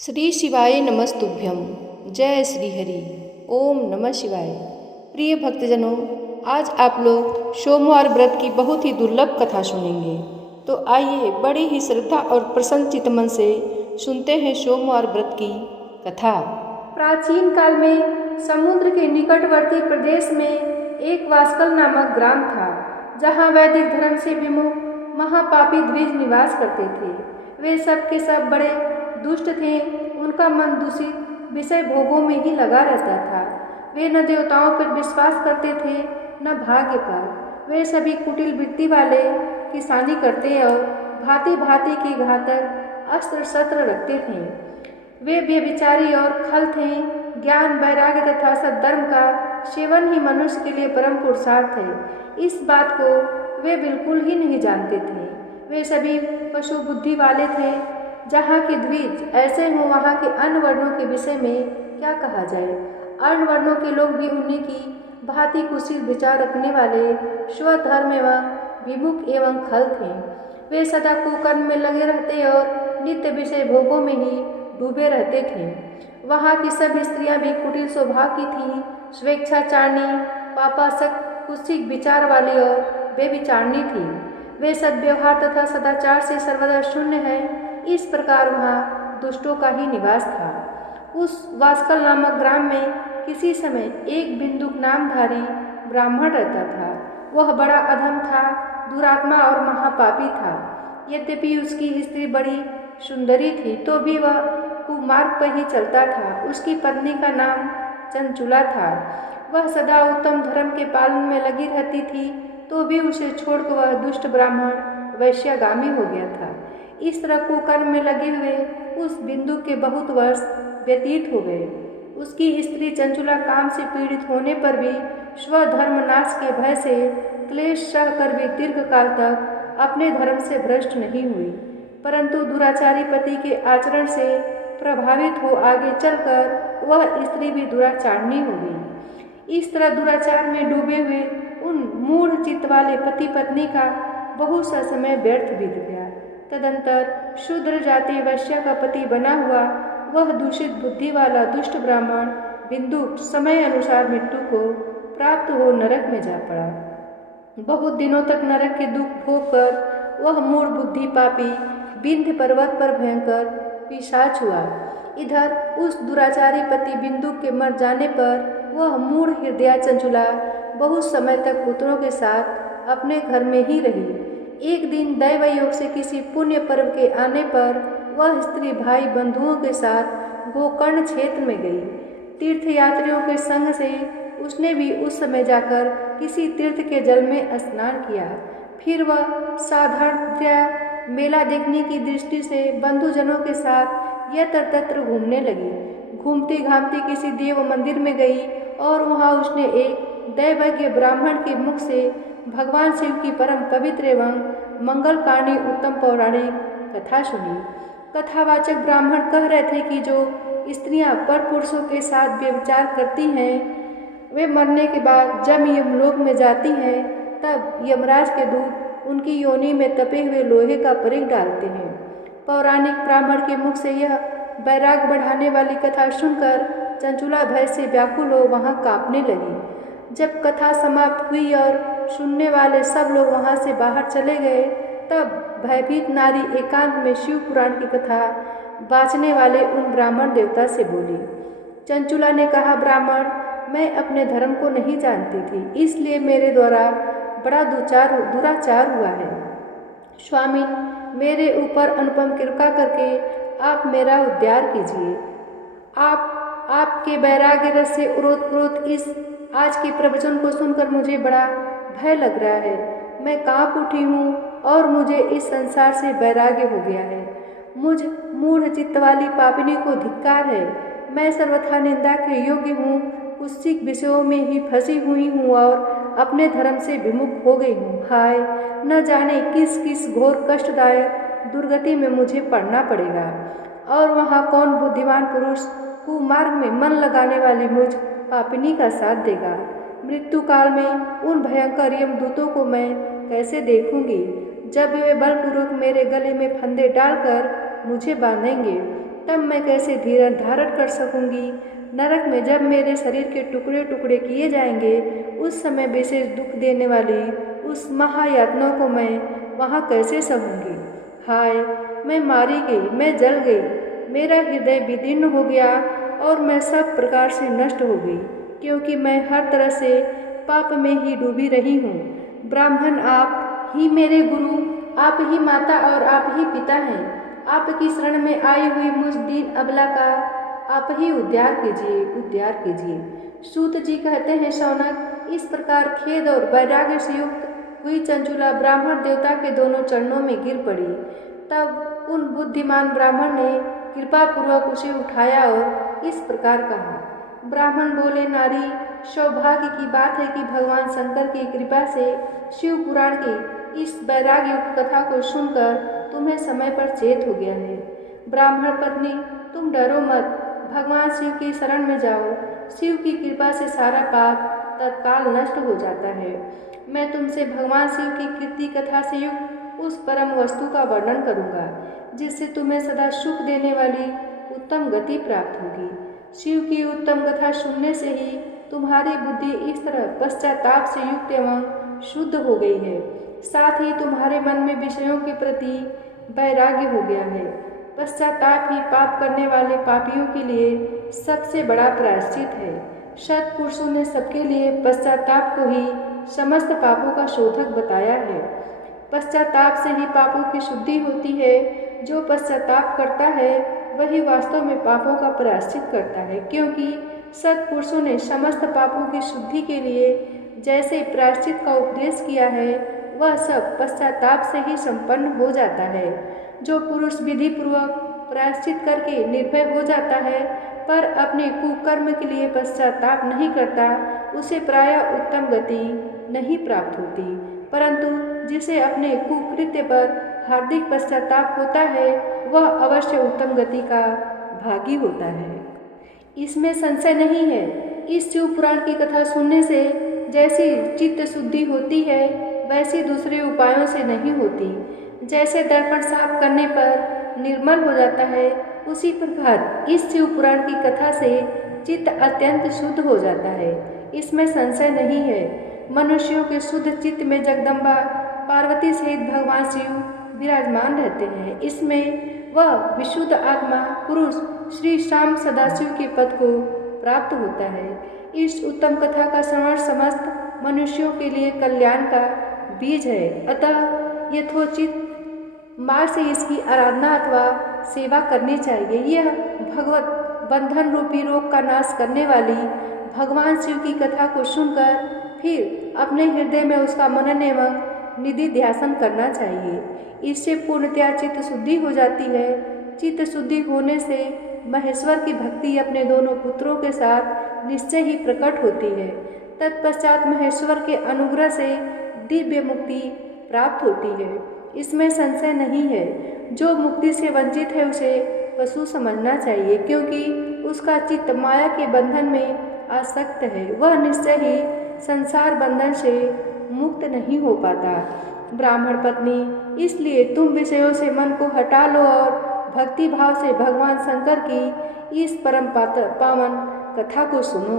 श्री शिवाय नमस्तुभ्यम। जय श्री हरि। ओम नमः शिवाय। प्रिय भक्तजनों, आज आप लोग सोमवार व्रत की बहुत ही दुर्लभ कथा सुनेंगे। तो आइए बड़ी ही श्रद्धा और प्रसन्न चित्त मन से सुनते हैं सोमवार व्रत की कथा। प्राचीन काल में समुद्र के निकटवर्ती प्रदेश में एक वास्कल नामक ग्राम था, जहाँ वैदिक धर्म से विमुख महापापी द्विज निवास करते थे। वे सब के सब बड़े दुष्ट थे। उनका मन दूषित विषय भोगों में ही लगा रहता था। वे न देवताओं पर विश्वास करते थे न भाग्य पर। वे सभी कुटिल वृत्ति वाले किसानी करते और भांति भांति के घातक अस्त्र शस्त्र रखते थे। वे व्यभिचारी और खल थे। ज्ञान, वैराग्य तथा सद्धर्म का सेवन ही मनुष्य के लिए परम पुरुषार्थ है, इस बात को वे बिल्कुल ही नहीं जानते थे। वे सभी पशु बुद्धि वाले थे। जहाँ के द्विज ऐसे हों, वहाँ के अन्य वर्णों के विषय में क्या कहा जाए। अन्य वर्णों के लोग भी उन्हीं की भांति कुशील विचार रखने वाले, स्वधर्म एवं विमुख एवं खल थे। वे सदा कुकर्म में लगे रहते और नित्य विषय भोगों में ही डूबे रहते थे। वहाँ की सब स्त्रियाँ भी कुटिल स्वभाव की थीं, स्वेच्छाचारिणी, पापासक्त, कुत्सित विचार वाली और बेविचारणी थी। वे सद्व्यवहार तथा सदाचार से सर्वदा शून्य है। इस प्रकार वहाँ दुष्टों का ही निवास था। उस वास्कल नामक ग्राम में किसी समय एक बिंदुक नामधारी ब्राह्मण रहता था। वह बड़ा अधम था, दुरात्मा और महापापी था। यद्यपि उसकी स्त्री बड़ी सुंदरी थी, तो भी वह कुमार्ग पर ही चलता था। उसकी पत्नी का नाम चंचुला था। वह सदा उत्तम धर्म के पालन में लगी रहती थी, तो भी उसे छोड़कर वह दुष्ट ब्राह्मण वैश्यागामी हो गया था। इस तरह कुकर्म में लगे हुए उस बिंदु के बहुत वर्ष व्यतीत हो गए। उसकी स्त्री चंचुला काम से पीड़ित होने पर भी स्वधर्म नाश के भय से क्लेश सहकर भी दीर्घ काल तक अपने धर्म से भ्रष्ट नहीं हुई, परंतु दुराचारी पति के आचरण से प्रभावित हो आगे चलकर वह स्त्री भी दुराचारणी हो गई। इस तरह दुराचार में डूबे हुए उन मूढ़ चित्त वाले पति पत्नी का बहुत सा समय व्यर्थ बीत गया। तदंतर शूद्र जाति वैश्या का पति बना हुआ वह दूषित बुद्धि वाला दुष्ट ब्राह्मण बिंदु समय अनुसार मृत्यु को प्राप्त हो नरक में जा पड़ा। बहुत दिनों तक नरक के दुख भोग कर वह मूढ़ बुद्धि पापी विंध्य पर्वत पर भयंकर पिशाच हुआ। इधर उस दुराचारी पति बिंदु के मर जाने पर वह मूढ़ हृदया चंचुला बहुत समय तक पुत्रों के साथ अपने घर में ही रही। एक दिन दैव योग से किसी पुण्य पर्व के आने पर वह स्त्री भाई बंधुओं के साथ गोकर्ण क्षेत्र में गई। तीर्थ यात्रियों के संग से उसने भी उस समय जाकर किसी तीर्थ के जल में स्नान किया। फिर वह साधारणतया मेला देखने की दृष्टि से बंधुजनों के साथ यत्र तत्र घूमने लगी। घूमती घामती किसी देव मंदिर में गई और वहाँ उसने एक दैवज्ञ ब्राह्मण के मुख से भगवान शिव की परम पवित्र एवं मंगलकारिणी उत्तम पौराणिक कथा सुनी। कथावाचक ब्राह्मण कह रहे थे कि जो स्त्रियां पर पुरुषों के साथ व्यभिचार करती हैं, वे मरने के बाद जब यमलोक में जाती हैं, तब यमराज के दूत उनकी योनि में तपे हुए लोहे का परिघ डालते हैं। पौराणिक ब्राह्मण के मुख से यह वैराग बढ़ाने वाली कथा सुनकर चंचुला भय से व्याकुल हो वहाँ कांपने लगी। जब कथा समाप्त हुई और सुनने वाले सब लोग वहाँ से बाहर चले गए, तब भयभीत नारी एकांत में शिव पुराण की कथा बाँचने वाले उन ब्राह्मण देवता से बोली। चंचुला ने कहा, ब्राह्मण, मैं अपने धर्म को नहीं जानती थी, इसलिए मेरे द्वारा बड़ा दुराचार हुआ है। स्वामी, मेरे ऊपर अनुपम कृपा करके आप मेरा उद्धार कीजिए। आपके वैराग्य रस से ओतप्रोत इस आज के प्रवचन को सुनकर मुझे बड़ा भय लग रहा है। मैं कांप उठी हूँ और मुझे इस संसार से वैराग्य हो गया है। मुझ मूढ़ चित्त वाली पापिनी को धिक्कार है। मैं सर्वथा निंदा के योग्य हूँ, कुत्सित विषयों में ही फंसी हुई हूँ और अपने धर्म से विमुख हो गई हूँ। हाय, न जाने किस किस घोर कष्टदायक दुर्गति में मुझे पड़ना पड़ेगा, और वहाँ कौन बुद्धिमान पुरुष कुमार्ग में मन लगाने वाली मुझ पापिनी का साथ देगा। मृत्यु काल में उन भयंकर यमदूतों को मैं कैसे देखूंगी, जब वे बलपूर्वक मेरे गले में फंदे डालकर मुझे बांधेंगे। तब मैं कैसे धीरज धारण कर सकूंगी? नरक में जब मेरे शरीर के टुकड़े टुकड़े किए जाएंगे, उस समय विशेष दुख देने वाली उस महायातना को मैं वहाँ कैसे सहूंगी? हाय, मैं मारी गई, मैं जल गई, मेरा हृदय विदीर्ण हो गया और मैं सब प्रकार से नष्ट हो गई, क्योंकि मैं हर तरह से पाप में ही डूबी रही हूँ। ब्राह्मण, आप ही मेरे गुरु, आप ही माता और आप ही पिता हैं। आपकी शरण में आई हुई मुझ दीन अबला का आप ही उद्धार कीजिए, उद्धार कीजिए। सूत जी कहते हैं, शौनक, इस प्रकार खेद और वैराग्य से युक्त हुई चंचुला ब्राह्मण देवता के दोनों चरणों में गिर पड़ी। तब उन बुद्धिमान ब्राह्मण ने कृपा पूर्वक उसे उठाया और इस प्रकार कहा। ब्राह्मण बोले, नारी, सौभाग्य की बात है कि भगवान शंकर की कृपा से शिव पुराण की इस वैराग्य युक्त कथा को सुनकर तुम्हें समय पर चेत हो गया है। ब्राह्मण पत्नी, तुम डरो मत, भगवान शिव की शरण में जाओ। शिव की कृपा से सारा पाप तत्काल नष्ट हो जाता है। मैं तुमसे भगवान शिव की कीर्ति कथा से युक्त उस परम वस्तु का वर्णन करूंगा, जिससे तुम्हें सदा सुख देने वाली उत्तम गति प्राप्त होगी। शिव की उत्तम कथा सुनने से ही तुम्हारी बुद्धि इस तरह पश्चाताप से युक्त एवं शुद्ध हो गई है, साथ ही तुम्हारे मन में विषयों के प्रति वैराग्य हो गया है। पश्चाताप ही पाप करने वाले पापियों के लिए सबसे बड़ा प्रायश्चित है। सत्पुरुषों ने सबके लिए पश्चाताप को ही समस्त पापों का शोधक बताया है। पश्चाताप से ही पापों की शुद्धि होती है। जो पश्चाताप करता है वही वास्तव में पापों का प्रायश्चित करता है, क्योंकि सत्पुरुषों ने समस्त पापों की शुद्धि के लिए जैसे प्रायश्चित का उपदेश किया है, वह सब पश्चाताप से ही संपन्न हो जाता है। जो पुरुष विधि पूर्वक प्रायश्चित करके निर्भय हो जाता है पर अपने कुकर्म के लिए पश्चाताप नहीं करता, उसे प्रायः उत्तम गति नहीं प्राप्त होती, परंतु जिसे अपने कुकृत्य पर हार्दिक पश्चाताप होता है वह अवश्य उत्तम गति का भागी होता है। इसमें संशय नहीं है। इस शिव पुराण की कथा सुनने से जैसी चित्त शुद्धि होती है वैसी दूसरे उपायों से नहीं होती। जैसे दर्पण साफ करने पर निर्मल हो जाता है, उसी प्रकार इस शिव पुराण की कथा से चित्त अत्यंत शुद्ध हो जाता है। इसमें संशय नहीं है। मनुष्यों के शुद्ध चित्त में जगदम्बा पार्वती सहित भगवान शिव विराजमान रहते हैं। इसमें वह विशुद्ध आत्मा पुरुष श्री श्याम सदाशिव के पद को प्राप्त होता है। इस उत्तम कथा का श्रवण समस्त मनुष्यों के लिए कल्याण का बीज है। अतः यथोचित मार्ग से इसकी आराधना अथवा सेवा करनी चाहिए। यह भगवत बंधन रूपी रोग का नाश करने वाली भगवान शिव की कथा को सुनकर फिर अपने हृदय में उसका मनन एवं निधि ध्यान करना चाहिए। इससे पूर्णतया चित्त शुद्धि हो जाती है। चित्त शुद्धि होने से महेश्वर की भक्ति अपने दोनों पुत्रों के साथ निश्चय ही प्रकट होती है। तत्पश्चात महेश्वर के अनुग्रह से दिव्य मुक्ति प्राप्त होती है। इसमें संशय नहीं है। जो मुक्ति से वंचित है उसे पशु समझना चाहिए, क्योंकि उसका चित्त माया के बंधन में आसक्त है। वह निश्चय ही संसार बंधन से मुक्त नहीं हो पाता। ब्राह्मण पत्नी, इसलिए तुम विषयों से मन को हटा लो और भक्ति भाव से भगवान शंकर की इस परम पावन कथा को सुनो।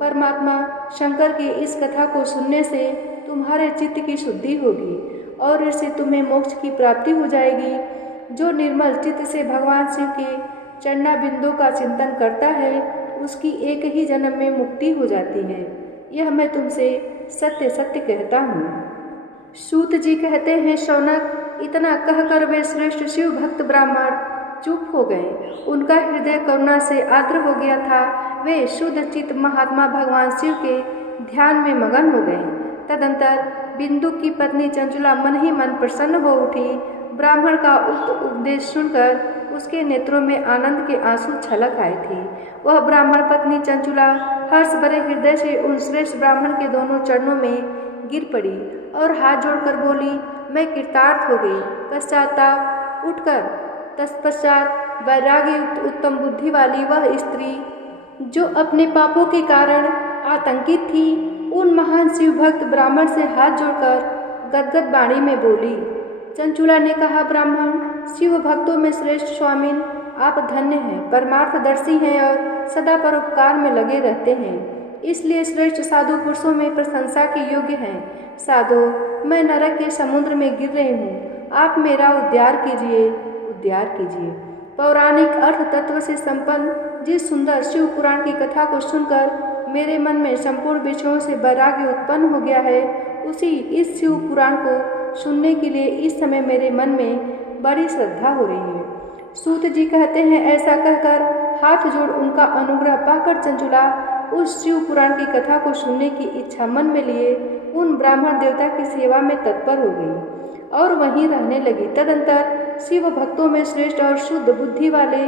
परमात्मा शंकर की इस कथा को सुनने से तुम्हारे चित्त की शुद्धि होगी और इससे तुम्हें मोक्ष की प्राप्ति हो जाएगी। जो निर्मल चित्त से भगवान शिव के चरणा बिंदु का चिंतन करता है उसकी एक ही जन्म में मुक्ति हो जाती है। यह मैं तुमसे सत्य सत्य कहता हूँ। सूत जी कहते हैं, शौनक, इतना कहकर वे श्रेष्ठ शिव भक्त ब्राह्मण चुप हो गए। उनका हृदय करुणा से आर्द्र हो गया था। वे शुद्ध चित्त महात्मा भगवान शिव के ध्यान में मगन हो गए। तदंतर बिंदु की पत्नी चंचुला मन ही मन प्रसन्न हो उठी। ब्राह्मण का उक्त उपदेश सुनकर उसके नेत्रों में आनंद के आंसू छलक आए थे। वह ब्राह्मण पत्नी चंचुला हर्ष भरे हृदय से उन श्रेष्ठ ब्राह्मण के दोनों चरणों में गिर पड़ी और हाथ जोड़कर बोली, मैं कृतार्थ हो गई। पश्चाताप उठकर तत्पश्चात वैराग्य युक्त उत्तम बुद्धि वाली वह स्त्री जो अपने पापों के कारण आतंकित थी, उन महान शिव भक्त ब्राह्मण से हाथ जोड़कर गदगद वाणी में बोली। चंचुला ने कहा, ब्राह्मण, शिव भक्तों में श्रेष्ठ स्वामिन आप धन्य हैं, परमार्थदर्शी हैं और सदा परोपकार में लगे रहते हैं, इसलिए श्रेष्ठ साधु पुरुषों में प्रशंसा के योग्य हैं। साधो, मैं नरक के समुद्र में गिर रही हूँ, आप मेरा उद्धार कीजिए, उद्धार कीजिए। पौराणिक अर्थ तत्व से संपन्न जिस सुंदर शिव पुराण की कथा को सुनकर मेरे मन में संपूर्ण विषयों से वैराग्य उत्पन्न हो गया है, उसी इस शिव पुराण को सुनने के लिए इस समय मेरे मन में बड़ी श्रद्धा हो रही है। सूत जी कहते हैं, ऐसा कहकर हाथ जोड़ उनका अनुग्रह पाकर चंचुला उस शिव पुराण की कथा को सुनने की इच्छा मन में लिए उन ब्राह्मण देवता की सेवा में तत्पर हो गई और वहीं रहने लगी। तदंतर शिव भक्तों में श्रेष्ठ और शुद्ध बुद्धि वाले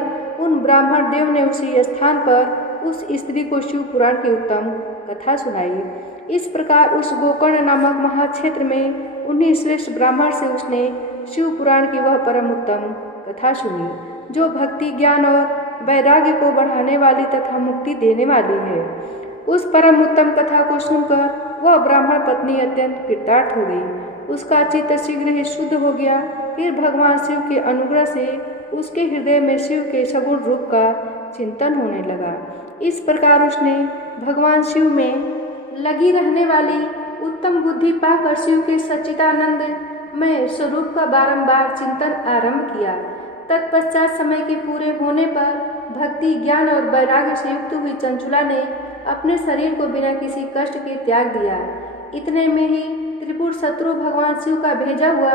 उन ब्राह्मण देव ने उसी स्थान पर उस स्त्री को शिव पुराण की उत्तम कथा सुनाई। इस प्रकार उस गोकर्ण नामक महाक्षेत्र में उन्हीं श्रेष्ठ ब्राह्मण से उसने शिव पुराण की वह परम उत्तम कथा सुनी, जो भक्ति, ज्ञान और वैराग्य को बढ़ाने वाली तथा मुक्ति देने वाली है। उस परम उत्तम कथा को सुनकर वह ब्राह्मण पत्नी अत्यंत कृतार्थ हो गई। उसका चित्त शीघ्र ही शुद्ध हो गया। फिर भगवान शिव के अनुग्रह से उसके हृदय में शिव के सगुण रूप का चिंतन होने लगा। इस प्रकार उसने भगवान शिव में लगी रहने वाली उत्तम बुद्धि पाकर शिव के सच्चिदानंद में स्वरूप का बारंबार चिंतन आरंभ किया। तत्पश्चात समय के पूरे होने पर भक्ति, ज्ञान और वैराग्य से युक्त हुई चंचुला ने अपने शरीर को बिना किसी कष्ट के त्याग दिया। इतने में ही त्रिपुर शत्रु भगवान शिव का भेजा हुआ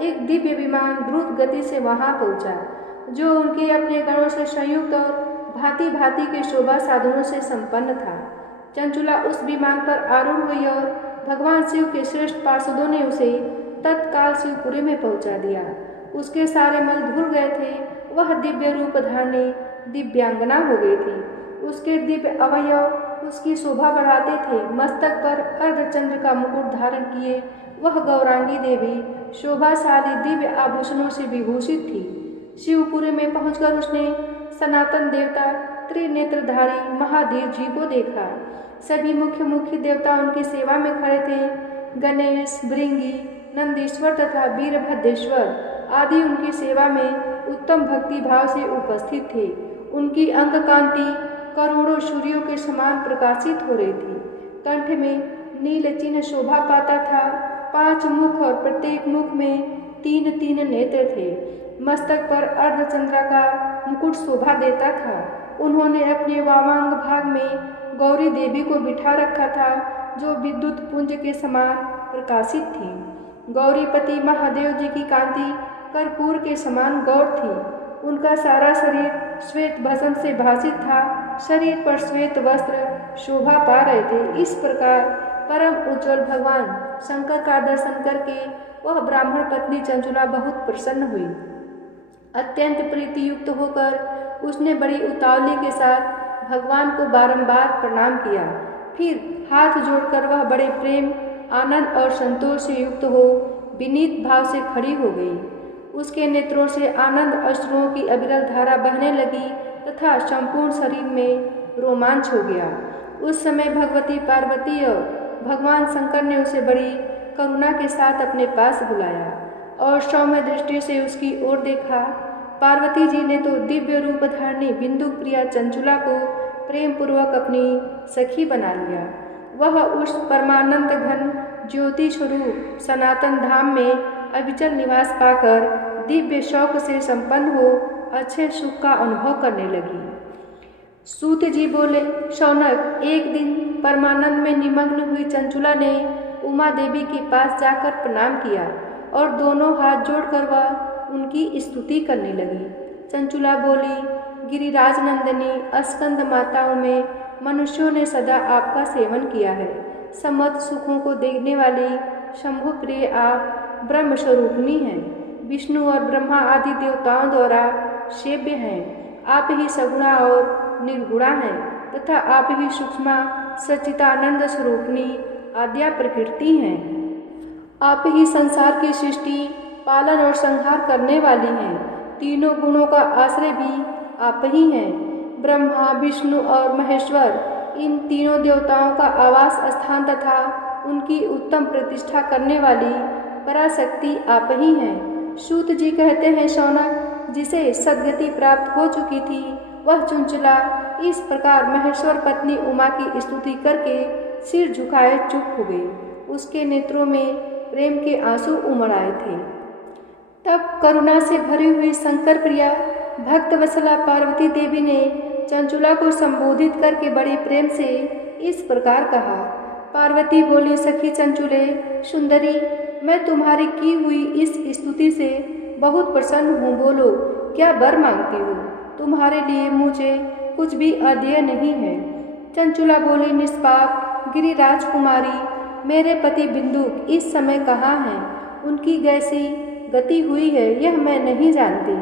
एक दिव्य विमान द्रुत गति से वहां पहुंचा, जो उनके अपने गणों से संयुक्त और भांति भांति के शोभा साधनों से संपन्न था। चंचुला उस विमान पर आरूढ़ हुई और भगवान शिव के श्रेष्ठ पार्षदों ने उसे तत्काल शिवपुरी में पहुंचा दिया। उसके सारे मल धुल गए थे। वह दिव्य रूप धारणी दिव्यांगना हो गई थी। उसके दिव्य अवयव उसकी शोभा बढ़ाते थे। मस्तक पर अर्धचंद्र का मुकुट धारण किए वह गौरांगी देवी शोभाशाली दिव्य आभूषणों से विभूषित थी। शिवपुरी में पहुंचकर उसने सनातन देवता त्रिनेत्रधारी महादेव जी को देखा। सभी मुख्य देवता उनकी सेवा में खड़े थे। गणेश, भृंगी, नंदीश्वर तथा वीरभद्रेश्वर आदि उनकी सेवा में उत्तम भक्ति भाव से उपस्थित थे। उनकी अंग कांति करोड़ों सूर्यों के समान प्रकाशित हो रही थी। कंठ में नील चिन्ह शोभा पाता था। 5 मुख और प्रत्येक मुख में 3 नेत्र थे। मस्तक पर अर्धचंद्राकार मुकुट शोभा देता था। उन्होंने अपने वामांग भाग में गौरी देवी को बिठा रखा था, जो विद्युत पुंज के समान प्रकाशित थी। गौरीपति महादेव जी की कांति कर्पूर के समान गौर थी। उनका सारा शरीर श्वेत भस्म से भासित था। शरीर पर श्वेत वस्त्र शोभा पा रहे थे। इस प्रकार परम उज्ज्वल भगवान शंकर का दर्शन करके वह ब्राह्मण पत्नी चंचुला बहुत प्रसन्न हुई। अत्यंत प्रीति युक्त होकर उसने बड़ी उतावली के साथ भगवान को बारंबार प्रणाम किया। फिर हाथ जोड़कर वह बड़े प्रेम, आनंद और संतोष से युक्त हो विनीत भाव से खड़ी हो गई। उसके नेत्रों से आनंद अश्रुओं की अविरल धारा बहने लगी तथा संपूर्ण शरीर में रोमांच हो गया। उस समय भगवती पार्वती और भगवान शंकर ने उसे बड़ी करुणा के साथ अपने पास बुलाया और सौम्य दृष्टि से उसकी ओर देखा। पार्वती जी ने तो दिव्य रूप धारणी बिंदु प्रिया चंचुला को प्रेम पूर्वक अपनी सखी बना लिया। वह उस परमानंद घन ज्योति स्वरूप सनातन धाम में अविचल निवास पाकर दिव्य शौक से संपन्न हो अच्छे सुख का अनुभव करने लगी। सूत जी बोले, शौनक, एक दिन परमानंद में निमग्न हुई चंचुला ने उमा देवी के पास जाकर प्रणाम किया और दोनों हाथ जोड़कर वह उनकी स्तुति करने लगी। चंचुला बोली, गिरिराज नंदिनी स्कंद माताओं में मनुष्यों ने सदा आपका सेवन किया है। समस्त सुखों को देखने वाली शंभु प्रिय आप ब्रह्म स्वरूपिणी हैं। विष्णु और ब्रह्मा आदि देवताओं द्वारा सेव्य हैं। आप ही सगुणा और निर्गुणा हैं तथा आप ही सूक्ष्मा सच्चिदानंद स्वरूपिणी आद्या प्रकृति हैं। आप ही संसार की सृष्टि, पालन और संहार करने वाली हैं। तीनों गुणों का आश्रय भी आप ही हैं। ब्रह्मा, विष्णु और महेश्वर इन तीनों देवताओं का आवास स्थान तथा उनकी उत्तम प्रतिष्ठा करने वाली पराशक्ति आप ही हैं। सूत जी कहते हैं, शौनक, जिसे सद्गति प्राप्त हो चुकी थी, वह चंचुला इस प्रकार महेश्वर पत्नी उमा की स्तुति करके सिर झुकाए चुप हो गई। उसके नेत्रों में प्रेम के आंसू उमड़ आए थे। तब करुणा से भरी हुई शंकर प्रिया भक्त वत्सला पार्वती देवी ने चंचुला को संबोधित करके बड़े प्रेम से इस प्रकार कहा। पार्वती बोली, सखी चंचुले सुंदरी, मैं तुम्हारी की हुई इस स्तुति से बहुत प्रसन्न हूँ। बोलो, क्या वर मांगती हो? तुम्हारे लिए मुझे कुछ भी अदेय नहीं है। चंचुला बोली, निष्पाप गिरिराज कुमारी, मेरे पति बिंदुक इस समय कहाँ हैं? उनकी कैसी गति हुई है यह मैं नहीं जानती।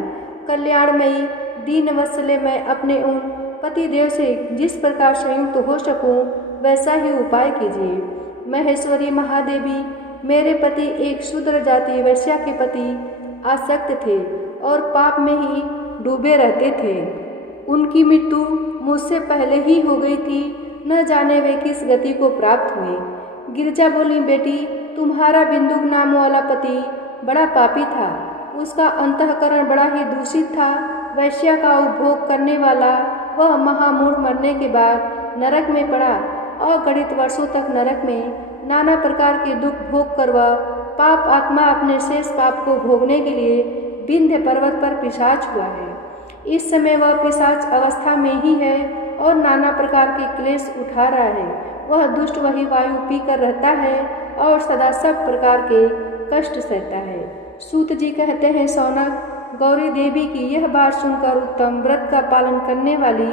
कल्याणमयी दीनवत्सले, मैं अपने उन पतिदेव से जिस प्रकार संयुक्त हो सकूं वैसा ही उपाय कीजिए। महेश्वरी महादेवी, मेरे पति एक शूद्र जाति वैश्या के प्रति आसक्त थे और पाप में ही डूबे रहते थे। उनकी मृत्यु मुझसे पहले ही हो गई थी, न जाने वे किस गति को प्राप्त हुए। गिरिजा बोली, बेटी, तुम्हारा बिंदुक नाम वाला पति बड़ा पापी था। उसका अंतःकरण बड़ा ही दूषित था। वैश्या का उपभोग करने वाला वह महामूढ़ मरने के बाद नरक में पड़ा। अगणित वर्षों तक नरक में नाना प्रकार के दुख भोग कर वह पाप आत्मा अपने शेष पाप को भोगने के लिए विंध्य पर्वत पर पिशाच हुआ है। इस समय वह पिशाच अवस्था में ही है और नाना प्रकार के क्लेश उठा रहा है। वह दुष्ट वही वायु पीकर रहता है और सदा सब प्रकार के कष्ट सहता है। सूत जी कहते हैं, सौनक, गौरी देवी की यह बात सुनकर उत्तम व्रत का पालन करने वाली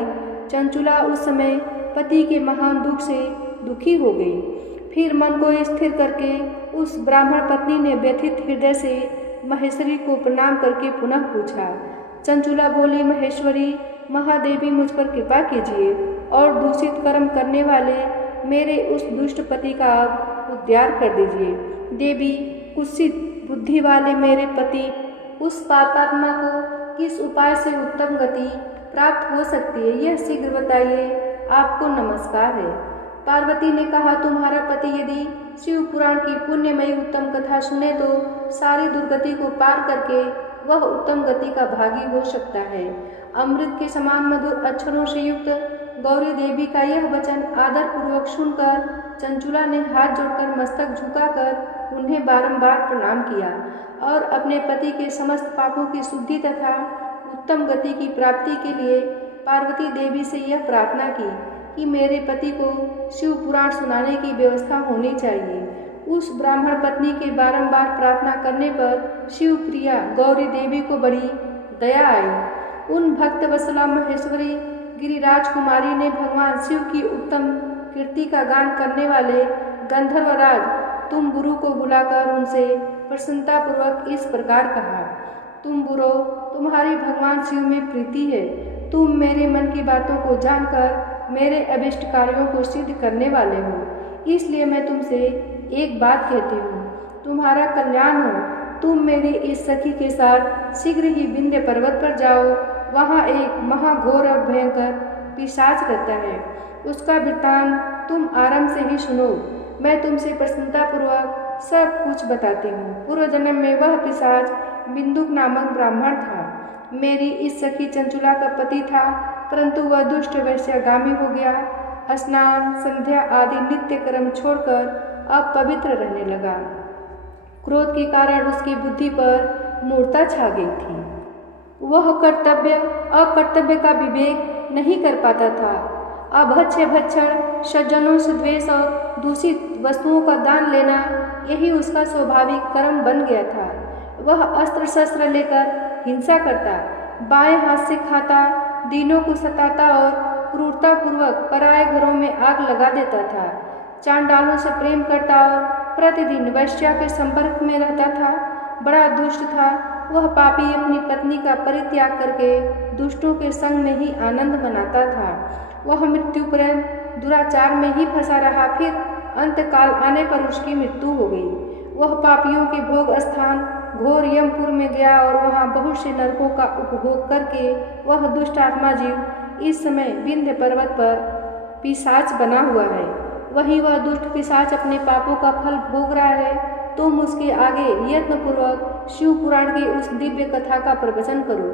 चंचुला उस समय पति के महान दुख से दुखी हो गई। फिर मन को स्थिर करके उस ब्राह्मण पत्नी ने व्यथित हृदय से महेश्वरी को प्रणाम करके पुनः पूछा। चंचुला बोली, महेश्वरी महादेवी, मुझ पर कृपा कीजिए और दूषित कर्म करने वाले मेरे उस दुष्ट पति का अब उद्धार कर दीजिए। देवी, कुत्सित बुद्धि वाले मेरे पति उस पापात्मा को किस उपाय से उत्तम गति प्राप्त हो सकती है, यह शीघ्र बताइए। आपको नमस्कार है। पार्वती ने कहा, तुम्हारा पति यदि शिव पुराण की पुण्यमयी उत्तम कथा सुने तो सारी दुर्गति को पार करके वह उत्तम गति का भागी हो सकता है। अमृत के समान मधुर अक्षरों से युक्त गौरी देवी का यह वचन आदर पूर्वक सुनकर चंचुला ने हाथ जोड़कर मस्तक झुकाकर उन्हें बारंबार प्रणाम किया और अपने पति के समस्त पापों की शुद्धि तथा उत्तम गति की प्राप्ति के लिए पार्वती देवी से यह प्रार्थना की कि मेरे पति को शिव पुराण सुनाने की व्यवस्था होनी चाहिए। उस ब्राह्मण पत्नी के बारंबार प्रार्थना करने पर शिव प्रिया गौरी देवी को बड़ी दया आई। उन भक्त वत्सला महेश्वरी गिरिराज कुमारी ने भगवान शिव की उत्तम कीर्ति का गान करने वाले गंधर्वराज तुम्बुरु को बुलाकर उनसे प्रसन्नतापूर्वक इस प्रकार कहा, तुम्बुरो, तुम्हारी भगवान शिव में प्रीति है। तुम मेरे मन की बातों को जानकर मेरे अभिष्ट कार्यों को सिद्ध करने वाले हो। इसलिए मैं तुमसे एक बात कहती हूँ, तुम्हारा कल्याण हो। तुम मेरी इस सखी के साथ शीघ्र ही विंध्य पर्वत पर जाओ। वहाँ एक महाघोर और भयंकर पिशाच रहता है। उसका वृत्तांत तुम आराम से ही सुनो। मैं तुमसे प्रसन्नतापूर्वक सब कुछ बताती हूँ। पूर्व जन्म में वह पिशाच बिंदुक नामक ब्राह्मण था। मेरी इस सखी चंचुला का पति था, परंतु वह दुष्ट वैश्यगामी हो गया। स्नान, संध्या आदि नित्य कर्म छोड़कर अब पवित्र रहने लगा। क्रोध के कारण उसकी बुद्धि पर मूर्ता छा गई थी। वह कर्तव्य अकर्तव्य का विवेक नहीं कर पाता था। अभक्ष्य भक्षण, सज्जनों से द्वेष और दूषित वस्तुओं का दान लेना यही उसका स्वाभाविक कर्म बन गया था। वह अस्त्र शस्त्र लेकर हिंसा करता, बाएं हाथ से खाता, दीनों को सताता और क्रूरतापूर्वक पराये घरों में आग लगा देता था। चांडालों से प्रेम करता और प्रतिदिन वैश्या के संपर्क में रहता था। बड़ा दुष्ट था। वह पापी अपनी पत्नी का परित्याग करके दुष्टों के संग में ही आनंद मनाता था। वह मृत्यु पर्यंत दुराचार में ही फंसा रहा। फिर अंतकाल आने पर उसकी मृत्यु हो गई। वह पापियों के भोग स्थान घोर यमपुर में गया और वहाँ बहुत से नरकों का उपभोग करके वह दुष्ट आत्मा जीव इस समय विंध्य पर्वत पर पिशाच बना हुआ है। वही वह दुष्ट पिशाच अपने पापों का फल भोग रहा है। तुम उसके आगे यत्नपूर्वक शिव पुराण की उस दिव्य कथा का प्रवचन करो।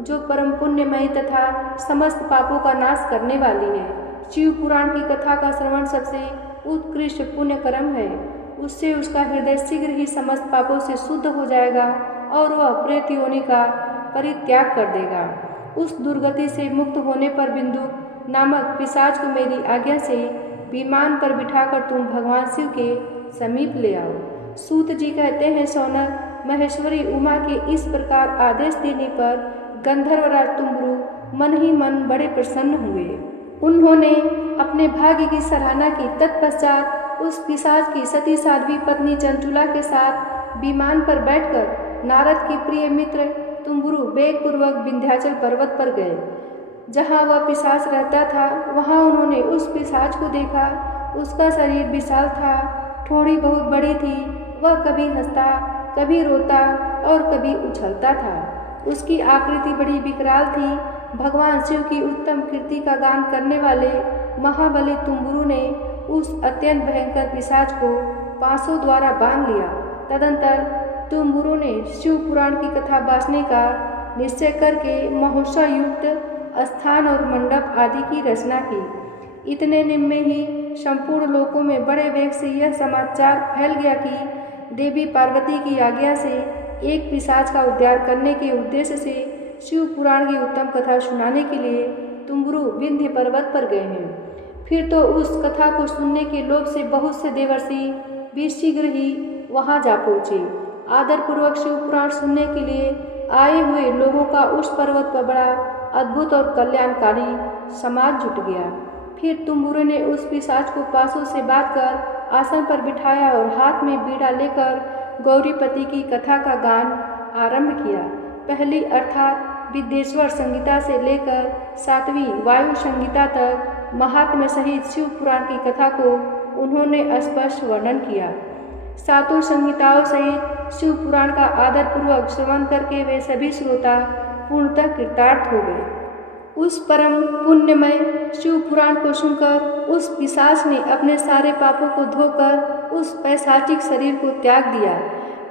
जो परम पुण्यमयी तथा समस्त पापों का नाश करने वाली है। शिव पुराण की कथा का श्रवण सबसे उत्कृष्ट पुण्य कर्म है। उससे उसका हृदय शीघ्र ही समस्त पापों से शुद्ध हो जाएगा और वह प्रेत योनि का परित्याग कर देगा। उस दुर्गति से मुक्त होने पर बिंदु नामक पिशाच को मेरी आज्ञा से विमान पर बिठाकर तुम भगवान शिव के समीप ले आओ। सूत जी कहते हैं, सौनक, महेश्वरी उमा के इस प्रकार आदेश देने पर गंधर्वराज तुम्बरु मन ही मन बड़े प्रसन्न हुए। उन्होंने अपने भाग्य की सराहना की। तत्पश्चात उस पिशाच की सती साध्वी पत्नी चंचुला के साथ विमान पर बैठकर नारद की प्रिय मित्र तुम्बरु वेगपूर्वक विंध्याचल पर्वत पर गए। जहाँ वह पिशाच रहता था वहाँ उन्होंने उस पिशाच को देखा। उसका शरीर विशाल था, ठोड़ी बहुत बड़ी थी। वह कभी हंसता, कभी रोता और कभी उछलता था। उसकी आकृति बड़ी विकराल थी। भगवान शिव की उत्तम कीर्ति का गान करने वाले महाबली तुम्बरु ने उस अत्यंत भयंकर पिशाच को पांसों द्वारा बांध लिया। तदंतर तुम्बरु ने शिव पुराण की कथा बांटने का निश्चय करके महोत्सव युक्त स्थान और मंडप आदि की रचना की। इतने दिन में ही संपूर्ण लोकों में बड़े वेग से यह समाचार फैल गया कि देवी पार्वती की आज्ञा से एक पिशाच का उद्धार करने के उद्देश्य से शिव पुराण की उत्तम कथा सुनाने के लिए तुम्बरु विंध्य पर्वत पर गए हैं। फिर तो उस कथा को सुनने के लोभ से बहुत से देवर्षि भी शीघ्र ही वहां जा पहुँचे। आदरपूर्वक शिव पुराण सुनने के लिए आए हुए लोगों का उस पर्वत पर बड़ा अद्भुत और कल्याणकारी समाज जुट गया। फिर तुम्बरु ने उस पिशाच को पासों से बांधकर आसन पर बिठाया और हाथ में बीड़ा लेकर गौरीपति की कथा का गान आरंभ किया। पहली अर्थात विद्येश्वर संगीता से लेकर 7वीं वायु संगीता तक महात्म्य सहित शिव पुराण की कथा को उन्होंने स्पष्ट वर्णन किया। 7 संगीताओं सहित शिव पुराण का आदरपूर्वक श्रवण करके वे सभी श्रोता पूर्णतः कृतार्थ हो गए। उस परम पुण्यमय शिव पुराण को सुनकर उस पिशाच ने अपने सारे पापों को धोकर उस पैशाचिक शरीर को त्याग दिया।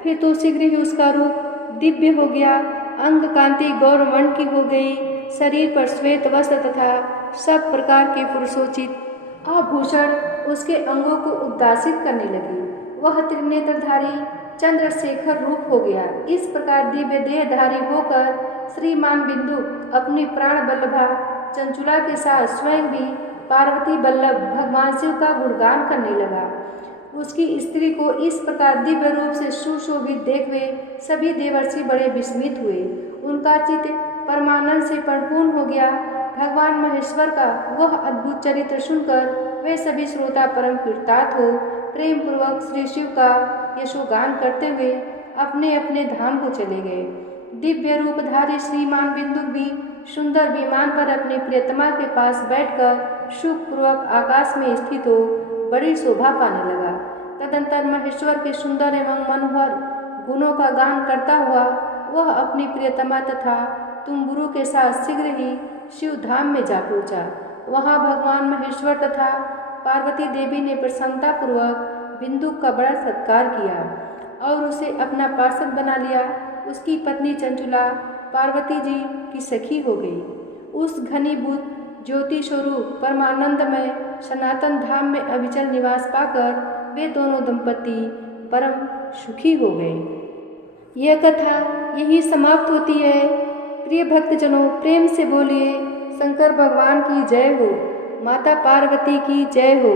फिर तो शीघ्र ही उसका रूप दिव्य हो गया, अंग कांति गौरवर्ण की हो गई। शरीर पर श्वेत वस्त्र तथा सब प्रकार के पुरुषोचित आभूषण उसके अंगों को उद्दासित करने लगे। वह त्रिनेत्रधारी चंद्रशेखर रूप हो गया। इस प्रकार दिव्य देहधारी होकर श्रीमान बिंदु अपनी प्राण बल्लभा चंचुला के साथ स्वयं भी पार्वती बल्लभ भगवान शिव का गुणगान करने लगा। उसकी स्त्री को इस प्रकार दिव्य रूप से सुशोभित देख वे सभी देवर्षि बड़े विस्मित हुए। उनका चित्त परमानंद से परिपूर्ण हो गया। भगवान महेश्वर का वह अद्भुत चरित्र सुनकर वे सभी श्रोता परम कृतार्थ हो प्रेम पूर्वक श्री शिव का यशोगान करते हुए अपने अपने धाम को चले गए। दिव्य रूपधारी श्रीमान बिंदु भी सुंदर विमान पर अपने प्रियतमा के पास बैठकर सुखपूर्वक आकाश में स्थित हो बड़ी शोभा पाने लगा। तदंतर महेश्वर के सुंदर एवं मनोहर गुणों का गान करता हुआ वह अपनी प्रियतमा तथा तुम्बरु के साथ शीघ्र ही शिव धाम में जा पहुँचा। वहाँ भगवान महेश्वर तथा पार्वती देवी ने प्रसन्नतापूर्वक बिंदु का बड़ा सत्कार किया और उसे अपना पार्षद बना लिया। उसकी पत्नी चंचुला पार्वती जी की सखी हो गई। उस घनीभूत ज्योति स्वरूप परमानंदमय सनातन धाम में अविचल निवास पाकर वे दोनों दंपति परम सुखी हो गए। यह कथा यही समाप्त होती है। प्रिय भक्तजनों, प्रेम से बोलिए शंकर भगवान की जय हो, माता पार्वती की जय हो।